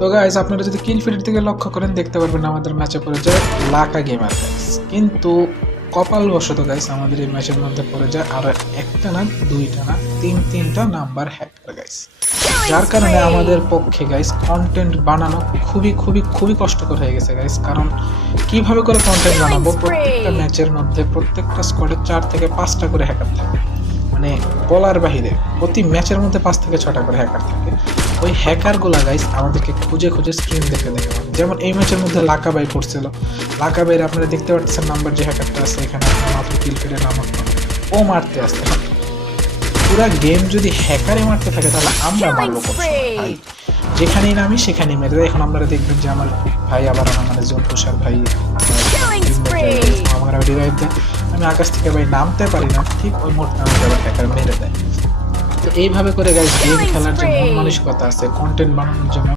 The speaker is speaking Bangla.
তো গাইস আপনারা যদি কিল ফিডের দিকে লক্ষ্য করেন দেখতে পারবেন আমাদের ম্যাচে পড়ে যায় লাকা গেমার গাইস, কিন্তু কপালবশত গাইস আমাদের এই ম্যাচের মধ্যে পড়ে যায় আরো একটা না দুইটা না তিনটা নাম্বার হ্যাকার গাইস, যার কারণে আমাদের পক্ষে গাইস কন্টেন্ট বানানো খুবই কষ্টকর হয়ে গেছে গাইস। কারণ কিভাবে করে কন্টেন্ট বানাবো, প্রত্যেকটা ম্যাচের মধ্যে প্রত্যেকটা স্কোয়াডে 4 থেকে 5টা করে হ্যাকার থাকে, মানে বলার বাহিরে প্রতি ম্যাচের মধ্যে 5 থেকে 6টা করে হ্যাকার থাকে। ওই হ্যাকারগুলা গাইস আমাদেরকে খুঁজে স্ক্রিন দেখে যেমন এই ম্যাচের মধ্যে লাকা বাই পড়ছিল, লাকা বাইরে আপনারা দেখতে পাচ্ছেন নাম্বার যে হ্যাকারটা আছে এখানে মাত্র কিল ফিডের নাম ও মারতে আসছে। পুরা গেম যদি হ্যাকারে মারতে থাকে তাহলে আমরা মারবো ভাই, যেখানেই নামি সেখানেই মেরে দেয়। এখন আপনারা দেখবেন যে আমার ভাই আবার মানে জোন তুষার ভাই আমার রিভাইভ দেয়, আমি আকাশ থেকে ভাই নামতে পারি না, ঠিক ওই মোড়টা আমাকে আবার হ্যাকার মেরে দেয়। তো এইভাবে করে গাইস গেম খেলার যে মন মানসিকতা আছে কন্টেন্ট বানানোর জন্য